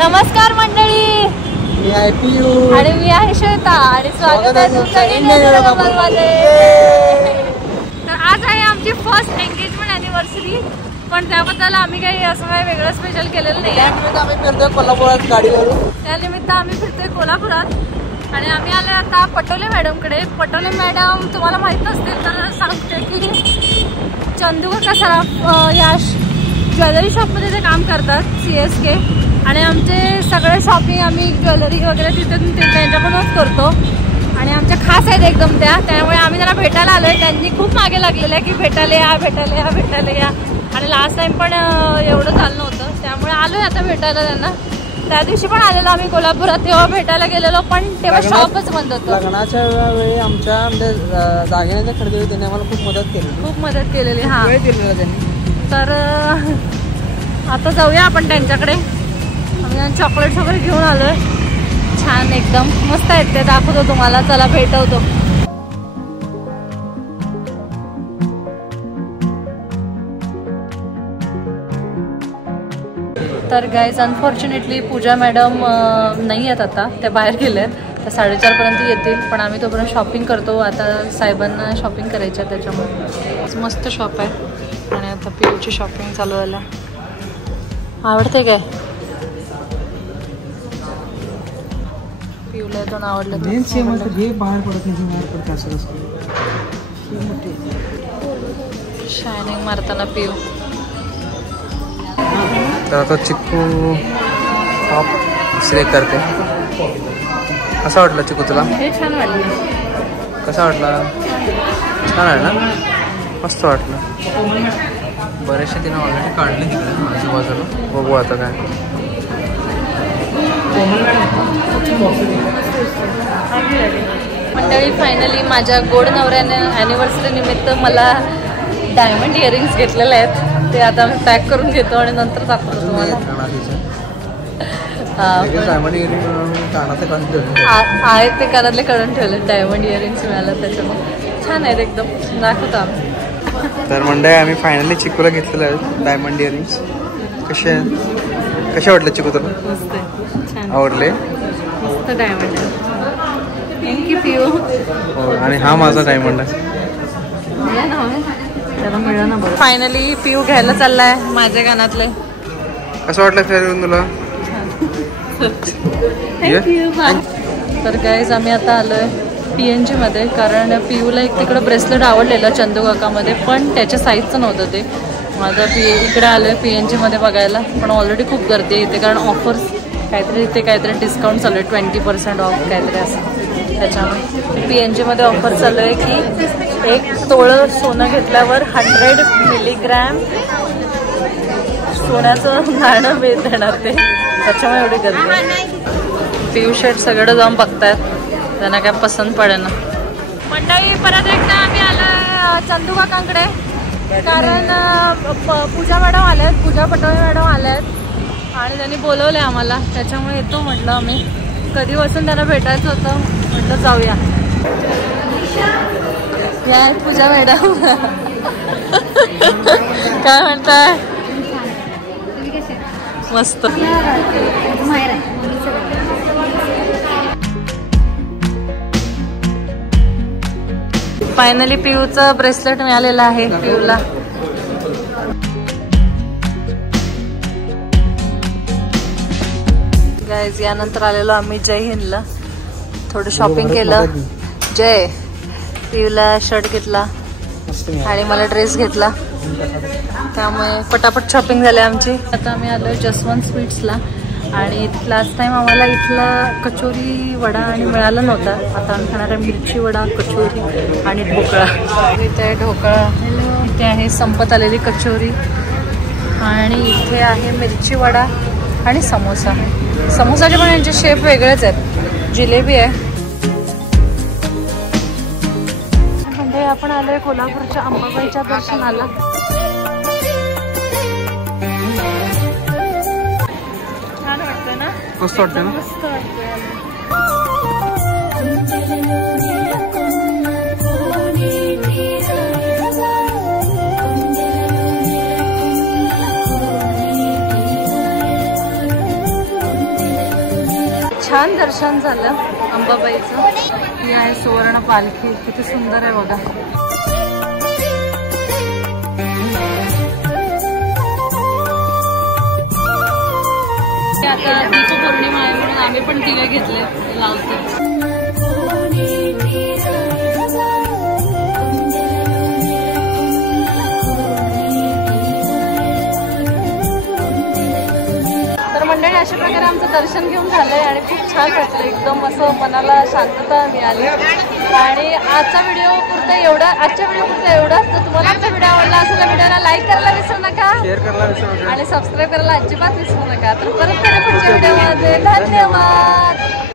नमस्कार मंडळी, मी आहे पियू आणि मी आहे श्वेता आणि स्वागत आहे तुमचं इंडियन मध्ये. तर आज आहे आमची फर्स्ट एंगेजमेंट अॅनिव्हर्सरी, पण त्याबद्दल आम्ही काही असं काही वेगळं स्पेशल केलेलं नाही आहे. आम्ही फिरतोय कोल्हापुरात गाडीवरून. त्यानिमित्त आम्ही फिरतोय कोल्हापुरात आणि आम्ही आलोय आता पटोले मॅडमकडे. पटोले मॅडम तुम्हाला माहित नसतील तर सांगते की चंदू काका सराफ या ज्वेलरी शॉपमध्ये ते काम करतात, CSK, आणि आमचे सगळे शॉपिंग आम्ही ज्वेलरी वगैरे तिथून त्यांच्याकडूनच करतो आणि आमच्या खास आहेत एकदम त्या. त्यामुळे आम्ही त्यांना भेटायला आलोय. त्यांनी खूप मागे लागलेलं आहे की भेटायला या भेटायला या भेटायला या, आणि लास्ट टाइम पण एवढं चाललं नव्हतं, त्यामुळे आलोय आता भेटायला त्यांना. त्या दिवशी पण आलेलो आम्ही कोल्हापुरात, तेव्हा भेटायला गेलेलो, पण तेव्हा शॉपच बंद होतं. लग्नाच्या वेळी आमच्या दागिन्याच्या खरेदीवर त्यांनी आम्हाला खूप मदत केलेली. हा, दिलेला त्यांनी. तर आता जाऊया आपण त्यांच्याकडे. आम्ही चॉकलेट्स वगैरे घेऊन आलोय, छान एकदम मस्त आहेत ते. दाखवतो तुम्हाला, चला भेटवतो. तर गाईज अनफॉर्च्युनेटली पूजा मॅडम नाही आहेत आता, त्या बाहेर गेल्या आहेत. त्या 4:30पर्यंत येतील, पण आम्ही तोपर्यंत शॉपिंग करतो. आता साहेबांना शॉपिंग करायची आहे, त्याच्यामुळे मस्त शॉप आहे. आणि आता पियूची शॉपिंग चालू झालं. आवडते काय पियूला? दोन आवडलं. शायनिंग मारताना पिऊ. तर आता चिक्कू टॉप सिलेक्ट करते. कसा वाटला चिक्कू तुला? हे छान वाटलं. कसा वाटला? छान आहे ना, मस्त वाटलं. बरेचसे तिने ऑलरेडी काढले तिकडे आजूबाजूला, बघू आता काय. मंडळी, फायनली माझ्या गोड नवऱ्याने ॲनिव्हर्सरी निमित्त मला डायमंड इयरिंग्स घेतलेले आहेत. ते आता मी पॅक करून घेतो आणि नंतर दाखवतो तुम्हाला. आहेत ते कानातले काढून ठेवले, डायमंड इयरिंग्स मिळालं त्याच्यामुळे छान आहेत एकदम. दाखवतो आम्ही. तर मंडळी, आम्ही फायनली चिकूला घेतलेलं आहे डायमंड इयरिंग्स. कसे वाटले चिकू तुला? मस्त आहे, छान आवडले. मस्त डायमंड आहे. थँक्यू पियू. हो, आणि हा माझा डायमंड आहे. फायनली पियू घ्यायला चाललाय माझ्या कानातले. कसं वाटलं फिरून तुला? तर गाईज आम्ही आता आलोय PNG मध्ये, कारण पियूला एक तिकडं ब्रेसलेट आवडलेलं चंदू काकामध्ये, पण त्याच्या साईजचं नव्हतं ते. माझा इकडे आलोय PNG मध्ये बघायला, पण ऑलरेडी खूप गर्दी आहे इथे, कारण ऑफर्स काहीतरी इथे काहीतरी डिस्काउंट चालू आहे, 20% ऑफ काहीतरी असं. त्याच्यामुळे PNG मध्ये ऑफर चालू आहे की 1 तोळं सोनं घेतल्यावर 100 मिलीग्रॅम सोन्याचं नाणं देणार ते. त्याच्यामुळे एवढी गर्दी. पियू शेट सगळं जाऊन बघतायत, त्यांना काय पसंत पडेना. मंडळी, परत एकदा आम्ही आलो चंदू काकांकडे, कारण पूजा मॅडम आल्यात, पूजा पटोले मॅडम आल्यात आणि त्यांनी बोलवले आम्हाला, त्याच्यामुळे येतो म्हटलं आम्ही. कधीपासून त्यांना भेटायचं होतं, म्हटलं जाऊया. या पूजा मॅडम, काय म्हणताय? मस्त. फायनली पियूचं ब्रेसलेट मिळालेलं आहे पियूला. गाईज, यानंतर आलेलो आम्ही जय हिंदला. थोडं शॉपिंग केलं. जय पियूला शर्ट घेतला आणि मला ड्रेस घेतला, त्यामुळे पटापट शॉपिंग झाली आमची. आता आम्ही आलो जसवंत स्वीट्सला, आणि लास्ट टाइम आम्हाला इथला कचोरी वडा आणि मिळाला नव्हता. आता आम्ही खाणार आहे मिरची वडा, कचोरी आणि ढोकळा. इथे आहे ढोकळा, इथे आहे संपत आलेली कचोरी, आणि इथे आहे मिरची वडा आणि समोसा. समोसाचे पण यांचे शेप वेगळेच आहेत. जिलेबी आहे. म्हणजे आपण आलोय कोल्हापूरच्या अंबाबाईच्या दर्शनाला. छान वाटतं ना? मस्त वाटतं ना? मस्त वाटतं. छान दर्शन झालं अंबाबाईचं. ही आहे सुवर्ण पालखी, किती सुंदर आहे बघा. आता दीपपौर्णिमा आहे म्हणून आम्ही पण दिवे घेतले लावतो. मंडळी अशा प्रकारे आमचं दर्शन घेऊन झालंय आणि खूप छान वाटलं. एकदम असं मनाला शांतता मिळाली. आणि आजच्या व्हिडिओ पुरतं एवढंच. तर तुम्हाला आमचा व्हिडिओ आवडला असेल तर व्हिडिओला लाईक करायला विसरू नका, शेअर करायला विसरू नका आणि सबस्क्राईब करायला अजिबात विसरू नका. तर परत पुढच्या व्हिडिओमध्ये धन्यवाद.